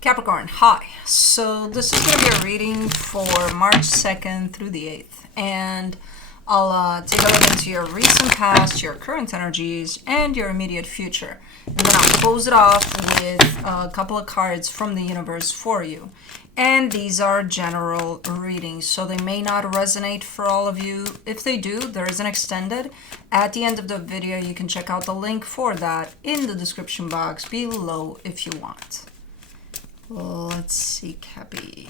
Capricorn, hi. So this is going to be a reading for March 2nd through the 8th. And I'll take a look into your recent past, your current energies, and your immediate future. And then I'll close it off with a couple of cards from the universe for you. And these are general readings, so they may not resonate for all of you. If they do, there is an extended. At the end of the video, you can check out the link for that in the description box below if you want. Let's see, Cappy.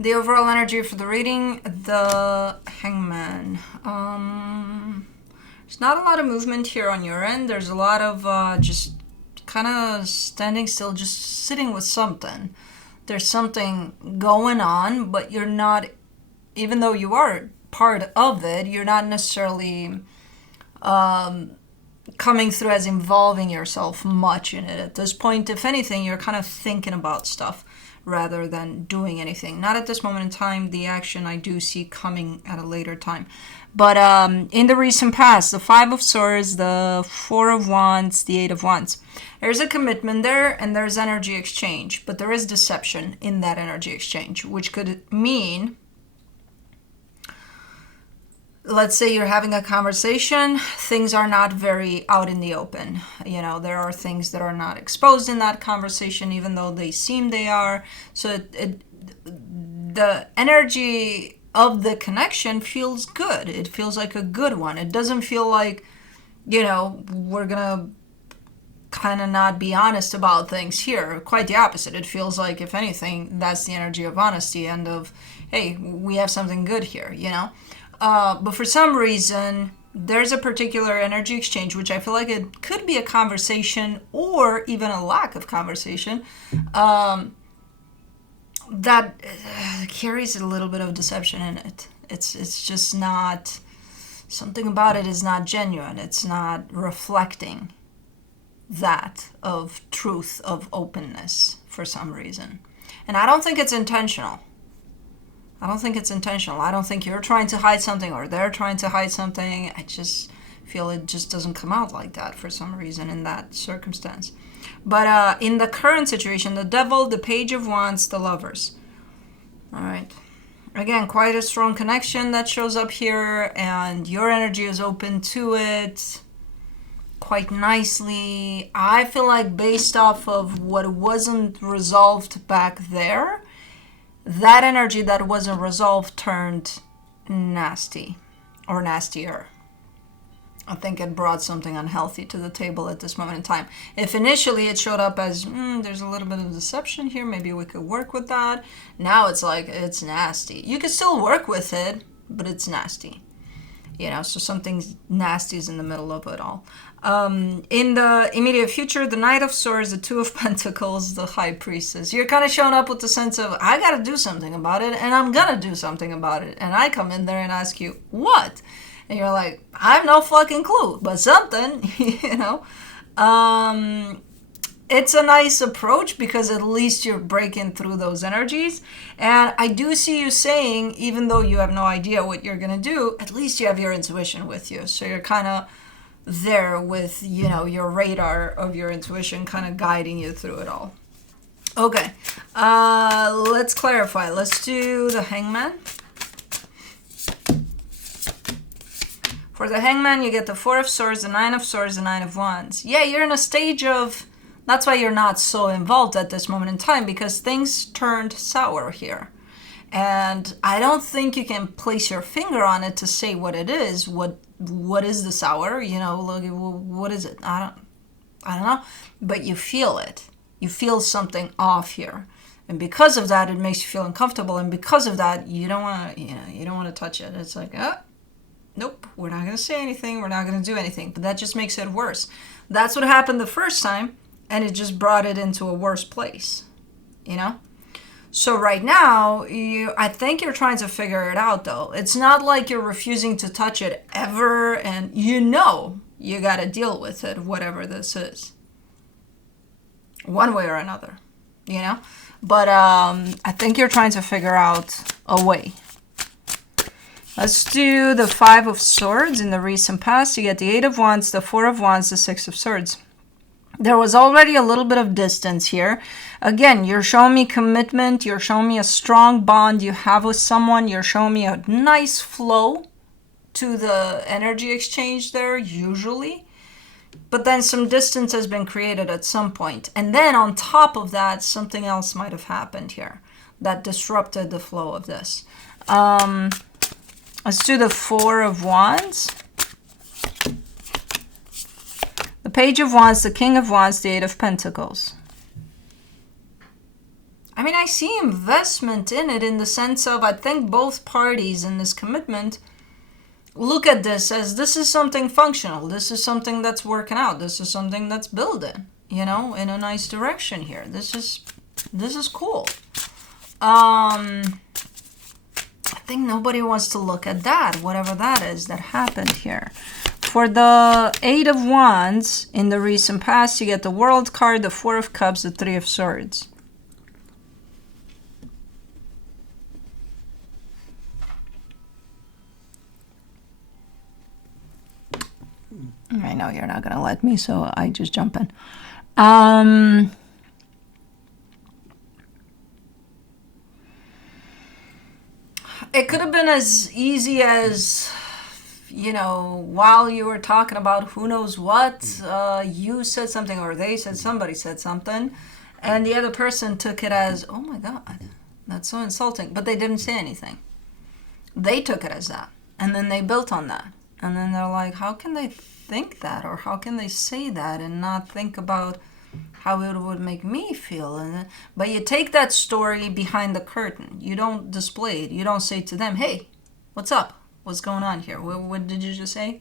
The overall energy for the reading, the Hangman. There's not a lot of movement here on your end. There's a lot of just kind of standing still, just sitting with something. There's something going on, but you're not, even though you are part of it, you're not necessarily coming through as involving yourself much in it at this point. If anything, you're kind of thinking about stuff rather than doing anything. Not at this moment in time. The action I do see coming at a later time. But in the recent past, the Five of Swords, the Four of Wands, the Eight of Wands. There's a commitment there and there's energy exchange. But there is deception in that energy exchange, which could mean, let's say you're having a conversation, things are not very out in the open. You know, there are things that are not exposed in that conversation, even though they seem they are. So the energy of the connection feels good. It feels like a good one. It doesn't feel like, you know, we're gonna kind of not be honest about things here. Quite the opposite. It feels like, if anything, that's the energy of honesty and of, hey, we have something good here, you know? But for some reason, there's a particular energy exchange, which I feel like it could be a conversation or even a lack of conversation, that carries a little bit of deception in it. It's just not, something about it is not genuine. It's not reflecting that of truth, of openness for some reason. And I don't think it's intentional. I don't think you're trying to hide something or they're trying to hide something. I just feel it just doesn't come out like that for some reason in that circumstance. But in the current situation, the Devil, the Page of Wands, the Lovers. All right. Again, quite a strong connection that shows up here, and your energy is open to it quite nicely. I feel like based off of what wasn't resolved back there, that energy that wasn't resolved turned nasty or nastier. I think it brought something unhealthy to the table at this moment in time. If initially it showed up as, there's a little bit of deception here, maybe we could work with that. Now it's like, it's nasty. You could still work with it, but it's nasty. You know, so something nasty is in the middle of it all. In the immediate future, the Knight of Swords, the Two of Pentacles, the High Priestess. You're kind of showing up with the sense of, I got to do something about it, and I'm going to do something about it. And I come in there and ask you, what? And you're like, I have no fucking clue, but something, you know. It's a nice approach because at least you're breaking through those energies. And I do see you saying, even though you have no idea what you're going to do, at least you have your intuition with you. So you're kind of there with, you know, your radar of your intuition kind of guiding you through it all. Okay, let's clarify. Let's do the Hangman. For the Hangman, you get the Four of Swords, the Nine of Swords, the Nine of Wands. Yeah, you're in a stage of, that's why you're not so involved at this moment in time, because things turned sour here. And I don't think you can place your finger on it to say what it is. What is the sour? You know, look, what is it? I don't know. But you feel it. You feel something off here. And because of that, it makes you feel uncomfortable. And because of that, you don't want to, you don't want to touch it. It's like, nope, we're not going to say anything. We're not going to do anything. But that just makes it worse. That's what happened the first time. And it just brought it into a worse place, you know? So right now, I think you're trying to figure it out, though. It's not like you're refusing to touch it ever, and you know you got to deal with it, whatever this is. One way or another, you know? But I think you're trying to figure out a way. Let's do the Five of Swords in the recent past. You get the Eight of Wands, the Four of Wands, the Six of Swords. There was already a little bit of distance here. Again, you're showing me commitment. You're showing me a strong bond you have with someone. You're showing me a nice flow to the energy exchange there, usually. But then some distance has been created at some point. And then on top of that, something else might have happened here that disrupted the flow of this. Let's do the Four of Wands. The Page of Wands, the King of Wands, the Eight of Pentacles. I mean, I see investment in it in the sense of I think both parties in this commitment look at this as this is something functional. This is something that's working out. This is something that's building, you know, in a nice direction here. This is cool. I think nobody wants to look at that, whatever that is that happened here. For the Eight of Wands, in the recent past, you get the World card, the Four of Cups, the Three of Swords. I know you're not going to let me, so I just jump in. It could have been as easy as, you know, while you were talking about who knows what, you said something or they said, somebody said something, and the other person took it as, oh my God, that's so insulting. But they didn't say anything. They took it as that. And then they built on that. And then they're like, how can they think that? Or how can they say that and not think about how it would make me feel? But you take that story behind the curtain. You don't display it. You don't say to them, hey, what's up? What's going on here? What did you just say?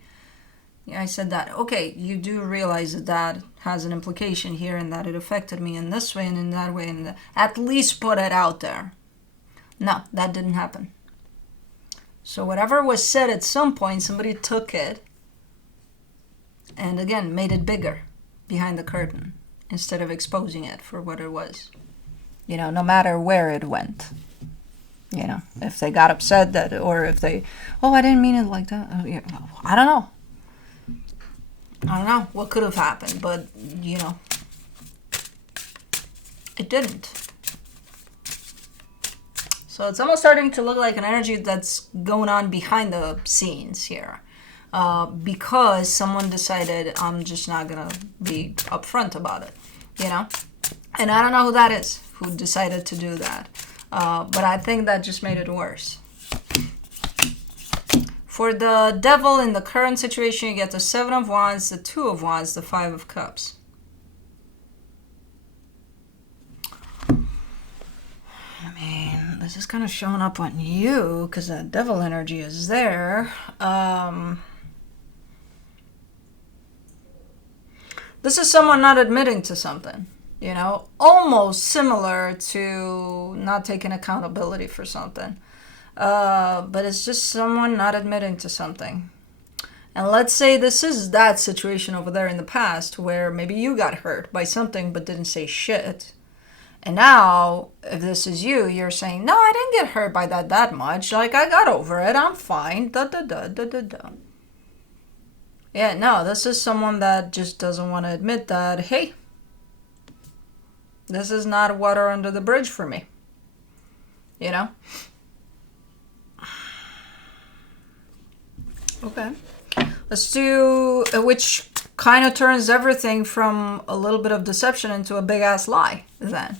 Yeah, I said that. Okay, you do realize that that has an implication here and that it affected me in this way and in that way. And at least put it out there. No, that didn't happen. So whatever was said at some point, somebody took it and again made it bigger behind the curtain instead of exposing it for what it was. You know, no matter where it went. You know, if they got upset that, or if they, oh, I didn't mean it like that. Oh, yeah. I don't know. I don't know what could have happened, but, you know, it didn't. So it's almost starting to look like an energy that's going on behind the scenes here. Because someone decided I'm just not going to be upfront about it, you know? And I don't know who that is, who decided to do that. But I think that just made it worse. For the Devil in the current situation, you get the Seven of Wands, the Two of Wands, the Five of Cups. I mean, this is kind of showing up on you because that Devil energy is there. This is someone not admitting to something, you know, almost similar to not taking accountability for something. But it's just someone not admitting to something. And let's say this is that situation over there in the past where maybe you got hurt by something but didn't say shit. And now, if this is you, you're saying, no, I didn't get hurt by that much. Like, I got over it. I'm fine. Da-da-da-da-da-da. Yeah, no, this is someone that just doesn't want to admit that, hey, this is not water under the bridge for me. You know? Okay. Let's do, which kind of turns everything from a little bit of deception into a big-ass lie, then.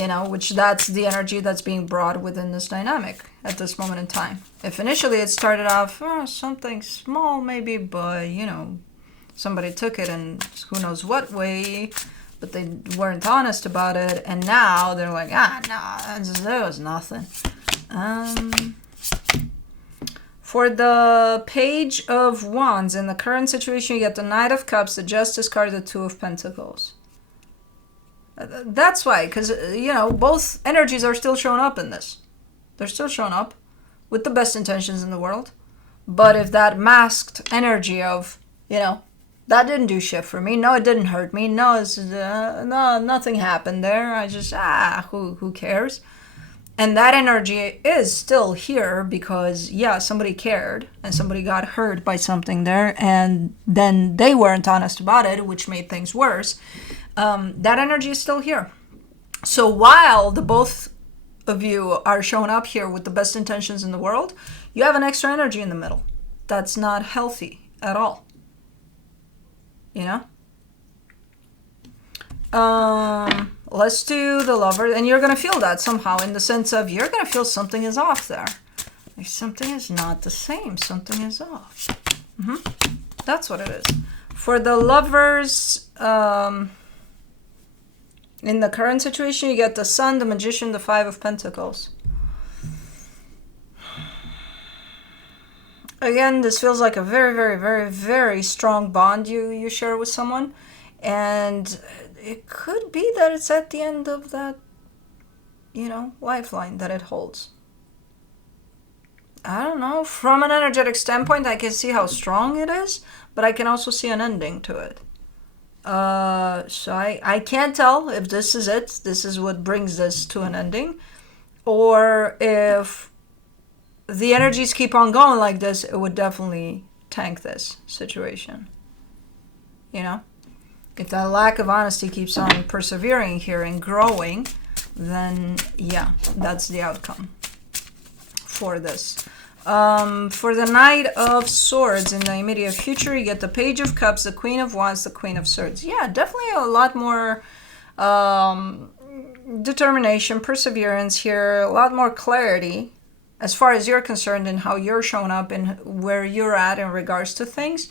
You know, which that's the energy that's being brought within this dynamic at this moment in time. If initially it started off, something small maybe, but, you know, somebody took it in who knows what way, but they weren't honest about it, and now they're like, that was nothing. For the Page of Wands, in the current situation, you get the Knight of Cups, the Justice card, the Two of Pentacles. That's why, because, you know, both energies are still showing up in this. They're still showing up with the best intentions in the world. But if that masked energy of, you know, That didn't do shit for me. No, it didn't hurt me. No, no, nothing happened there. I just, who cares? And that energy is still here because, yeah, somebody cared and somebody got hurt by something there, and then they weren't honest about it, which made things worse. That energy is still here. So while the both of you are showing up here with the best intentions in the world, you have an extra energy in the middle. That's not healthy at all. You know? Let's do the Lover, and you're going to feel that somehow, in the sense of you're going to feel something is off there. Like something is not the same. Something is off. That's what it is. For the Lovers, in the current situation, you get the Sun, the Magician, the Five of Pentacles. Again, this feels like a very, very, very, very strong bond you share with someone. And it could be that it's at the end of that, lifeline that it holds. I don't know. From an energetic standpoint, I can see how strong it is, but I can also see an ending to it. So I can't tell if this is it. This is what brings this to an ending. Or if the energies keep on going like this, it would definitely tank this situation. If that lack of honesty keeps on persevering here and growing, then yeah, that's the outcome for this. For the Knight of Swords in the immediate future, you get the Page of Cups, the Queen of Wands, the Queen of Swords. Yeah, definitely a lot more determination, perseverance here, a lot more clarity as far as you're concerned in how you're showing up and where you're at in regards to things.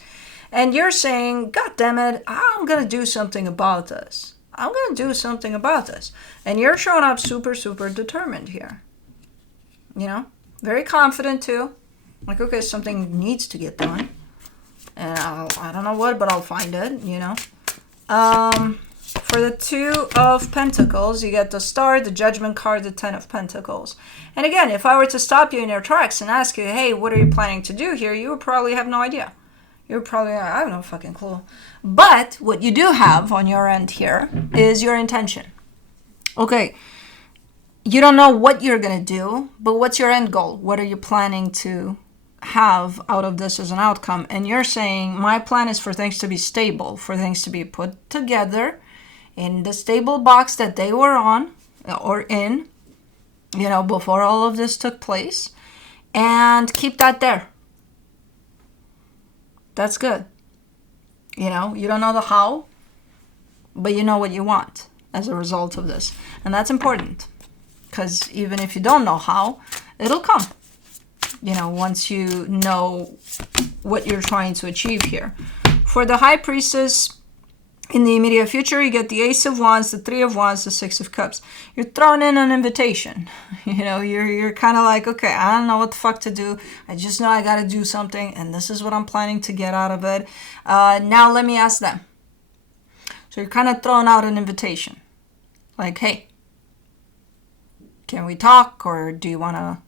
And you're saying, God damn it, I'm going to do something about this. I'm going to do something about this. And you're showing up super, super determined here. Very confident too. Like, okay, something needs to get done. And I don't know what, but I'll find it, For the Two of Pentacles, you get the Star, the Judgment card, the Ten of Pentacles. And again, if I were to stop you in your tracks and ask you, hey, what are you planning to do here? You would probably have no idea. You're probably, I have no fucking clue. But what you do have on your end here is your intention. Okay, you don't know what you're going to do, but what's your end goal? What are you planning to have out of this as an outcome? And you're saying, my plan is for things to be stable, for things to be put together in the stable box that they were on or in, before all of this took place, and keep that there. That's good. You don't know the how, but you know what you want as a result of this. And that's important, because even if you don't know how, it'll come, once you know what you're trying to achieve here. For the High Priestess, in the immediate future, you get the Ace of Wands, the Three of Wands, the Six of Cups. You're throwing in an invitation. You're kind of like, okay, I don't know what the fuck to do. I just know I got to do something, and this is what I'm planning to get out of it. Now let me ask them. So you're kind of throwing out an invitation. Like, hey, can we talk? Or do you want to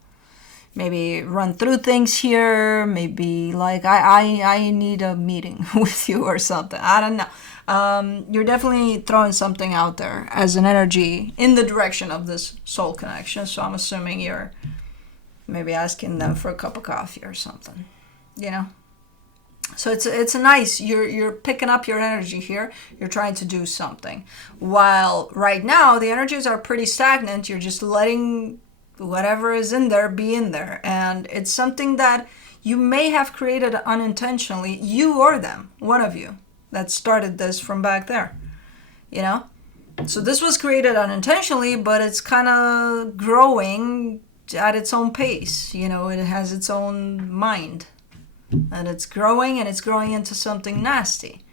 maybe run through things here? Maybe like I need a meeting with you or something. I don't know. You're definitely throwing something out there as an energy in the direction of this soul connection. So I'm assuming you're maybe asking them for a cup of coffee or something, So it's a nice, you're picking up your energy here. You're trying to do something. While right now the energies are pretty stagnant. You're just letting whatever is in there be in there. And it's something that you may have created unintentionally, you or them, one of you, that started this from back there, So this was created unintentionally, but it's kind of growing at its own pace. It has its own mind. And it's growing into something nasty.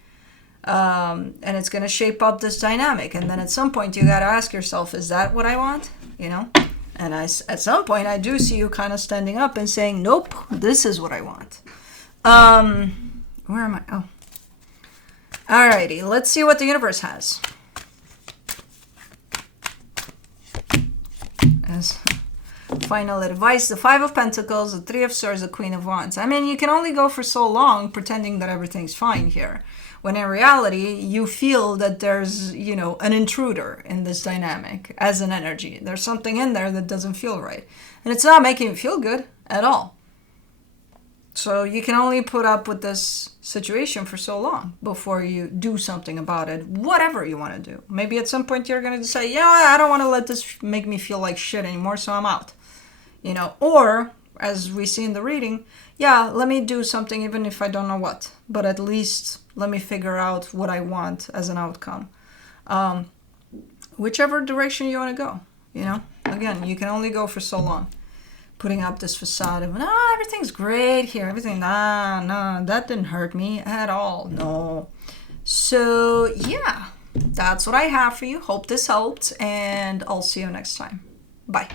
And it's going to shape up this dynamic. And then at some point you got to ask yourself, is that what I want? And at some point I do see you kind of standing up and saying, nope, this is what I want. Where am I? Oh. Alrighty, let's see what the universe has. Final advice, the Five of Pentacles, the Three of Swords, the Queen of Wands. I mean, you can only go for so long pretending that everything's fine here, when in reality, you feel that there's, you know, an intruder in this dynamic as an energy. There's something in there that doesn't feel right. And it's not making you feel good at all. So you can only put up with this situation for so long before you do something about it, whatever you want to do. Maybe at some point you're going to say, yeah, I don't want to let this make me feel like shit anymore, so I'm out. You know, or as we see in the reading, yeah, let me do something even if I don't know what, but at least let me figure out what I want as an outcome. Whichever direction you want to go, you know, again, you can only go for so long. Putting up this facade of, no, everything's great here, everything, nah, that didn't hurt me at all, no. So, yeah, that's what I have for you. Hope this helped, and I'll see you next time. Bye.